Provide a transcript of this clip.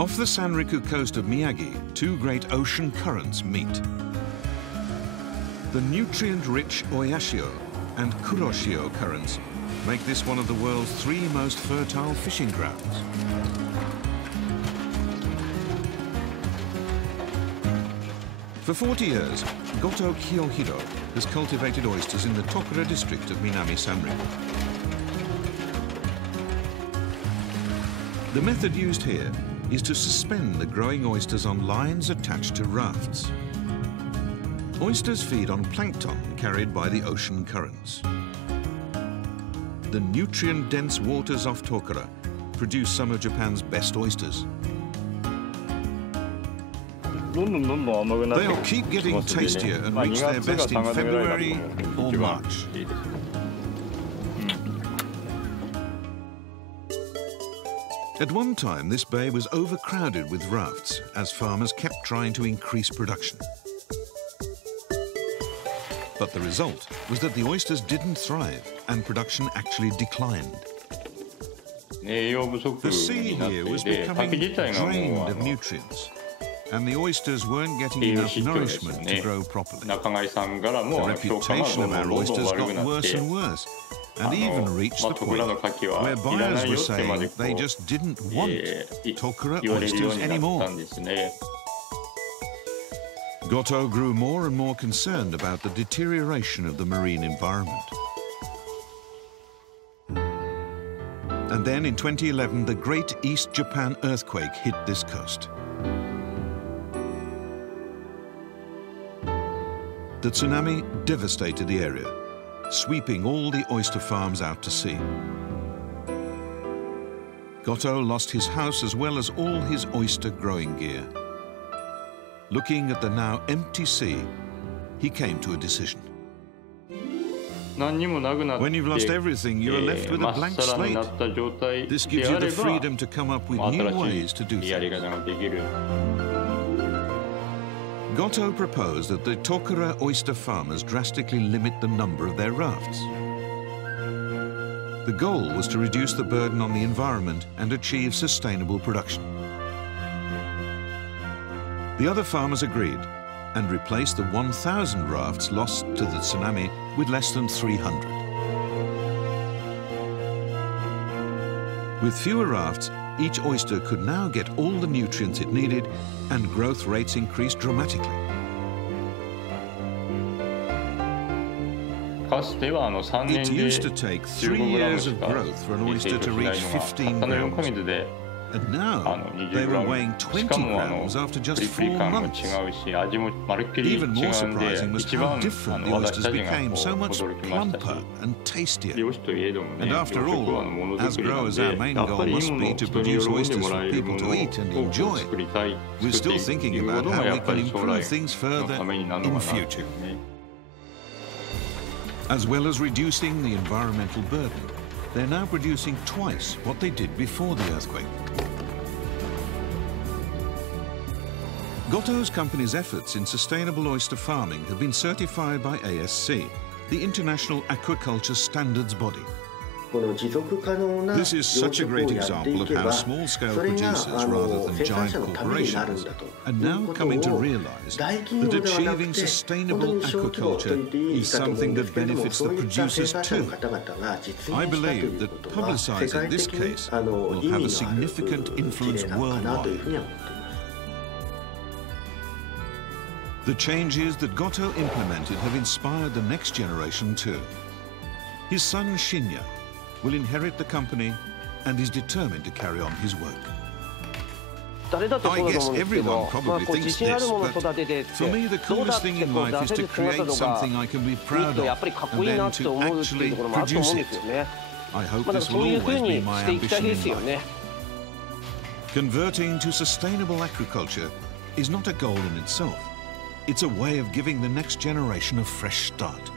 Off the Sanriku coast of Miyagi, two great ocean currents meet. The nutrient-rich Oyashio and Kuroshio currents make this one of the world's three most fertile fishing grounds. For 40 years, GOTO Kiyohiro has cultivated oysters in the Tokura district of Minami Sanriku. The method used here is to suspend the growing oysters on lines attached to rafts. Oysters feed on plankton carried by the ocean currents. The nutrient-dense waters off Tokura produce some of Japan's best oysters. They'll keep getting tastier and reach their best in February or March. At one time, this bay was overcrowded with rafts as farmers kept trying to increase production. But the result was that the oysters didn't thrive and production actually declined. The sea here was becoming drained of nutrients, and the oysters weren't getting enough nourishment to grow properly. The reputation of our oysters got worse and worse, and even reached the point where buyers were saying they just didn't want Tokura oysters anymore. GOTO grew more and more concerned about the deterioration of the marine environment. And then in 2011, the Great East Japan earthquake hit this coast. The tsunami devastated the area, sweeping all the oyster farms out to sea. GOTO lost his house as well as all his oyster growing gear. Looking at the now empty sea, he came to a decision. When you've lost everything, you are left with a blank slate. This gives you the freedom to come up with new ways to do things. GOTO proposed that the Tokura oyster farmers drastically limit the number of their rafts. The goal was to reduce the burden on the environment and achieve sustainable production. The other farmers agreed and replaced the 1,000 rafts lost to the tsunami with less than 300. With fewer rafts, each oyster could now get all the nutrients it needed, and growth rates increased dramatically. It used to take 3 years of growth for an oyster to reach 15 grams. And now, they were weighing 20 grams after just 4 months. Even more surprising was how different the oysters became, so much plumper and tastier. And after all, as growers, our main goal must be to produce oysters for people to eat and enjoy. We're still thinking about how we can improve things further in future. As well as reducing the environmental burden, they're now producing twice what they did before the earthquake. GOTO's company's efforts in sustainable oyster farming have been certified by ASC, the International Aquaculture Standards Body. This is such a great example of how small-scale producers, rather than giant corporations, are now coming to realize that achieving sustainable aquaculture is something that benefits the producers too. I believe that publicizing this case will have a significant influence worldwide. The changes that GOTO implemented have inspired the next generation too. His son Shinya will inherit the company and is determined to carry on his work. I guess everyone probably thinks this, but for me the coolest thing in life is to create something I can be proud of and then to actually produce it. I hope this will always be my ambition in life. Converting to sustainable agriculture is not a goal in itself. It's a way of giving the next generation a fresh start.